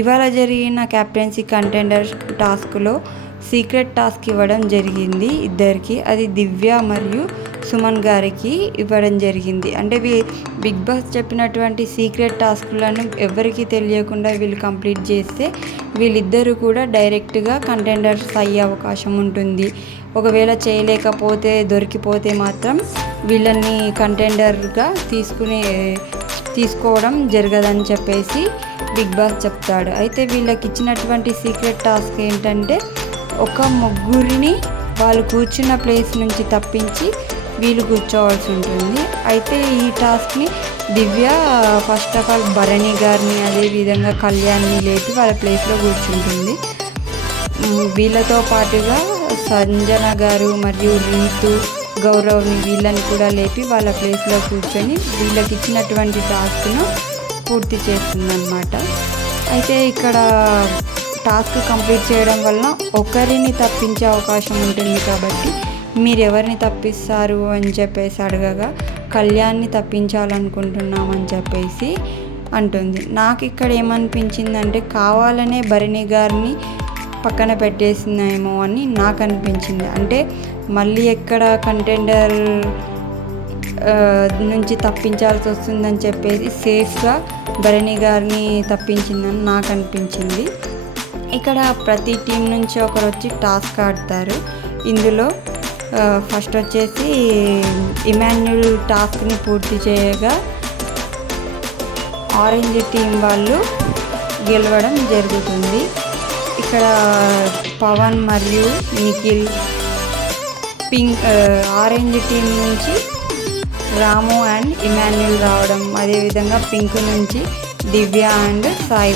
ఇవాళ జరిగిన captaincy contender టాస్క్లో సీక్రెట్ టాస్క్ ఇవ్వడం జరిగింది ఇద్దరికి. అది దివ్య మరియు సుమన్ గారికి ఇవ్వడం జరిగింది. అంటే బిగ్ బాస్ చెప్పినటువంటి సీక్రెట్ టాస్క్లను ఎవరికి తెలియకుండా వీళ్ళు కంప్లీట్ చేస్తే వీళ్ళిద్దరూ కూడా డైరెక్ట్గా కంటెండర్స్ అయ్యే అవకాశం ఉంటుంది. ఒకవేళ చేయలేకపోతే దొరికిపోతే మాత్రం వీళ్ళని కంటెండర్గా తీసుకోవడం జరగదని చెప్పేసి బిగ్ బాస్ చెప్తాడు. అయితే వీళ్ళకి ఇచ్చినటువంటి సీక్రెట్ టాస్క్ ఏంటంటే ఒక ముగ్గురిని వాళ్ళు కూర్చున్న ప్లేస్ నుంచి తప్పించి వీళ్ళు కూర్చోవాల్సి ఉంటుంది. అయితే ఈ టాస్క్ని దివ్య ఫస్ట్ ఆఫ్ ఆల్ భరణి గారిని అదేవిధంగా కళ్యాణ్ని లేపి వాళ్ళ ప్లేస్లో కూర్చుంటుంది. వీళ్ళతో పాటుగా సంజన గారు మరియు రీతు గౌరవ్ని వీళ్ళని కూడా లేపి వాళ్ళ ప్లేస్లో కూర్చొని వీళ్ళకి ఇచ్చినటువంటి టాస్క్ను పూర్తి చేస్తుందన్నమాట. అయితే ఇక్కడ టాస్క్ కంప్లీట్ చేయడం వలన ఒకరిని తప్పించే అవకాశం ఉంటుంది. కాబట్టి మీరు ఎవరిని తప్పిస్తారు అని చెప్పేసి అడగగా కళ్యాణ్ని తప్పించాలనుకుంటున్నామని చెప్పేసి అంటుంది. నాకు ఇక్కడ ఏమనిపించిందంటే కావాలనే భరణి గారిని పక్కన పెట్టేసిందేమో అని నాకు అనిపించింది. అంటే మళ్ళీ ఎక్కడ కంటెండర్ నుంచి తప్పించాల్సి వస్తుందని చెప్పేసి సేఫ్గా భరణి గారిని తప్పించిందని నాకు అనిపించింది. ఇక్కడ ప్రతి టీం నుంచి ఒకరు వచ్చి టాస్క్ ఆడతారు. ఇందులో ఫస్ట్ వచ్చేసి ఇమాన్యుల్ టాస్క్ని పూర్తి చేయగా ఆరెంజ్ టీం వాళ్ళు గెలవడం జరుగుతుంది. ఇక్కడ పవన్ మరియు నిఖిల్ ఆరెంజ్ టీం నుంచి రాము అండ్ ఇమాన్యుల్ రావడం, అదేవిధంగా పింక్ నుంచి దివ్య అండ్ సాయి.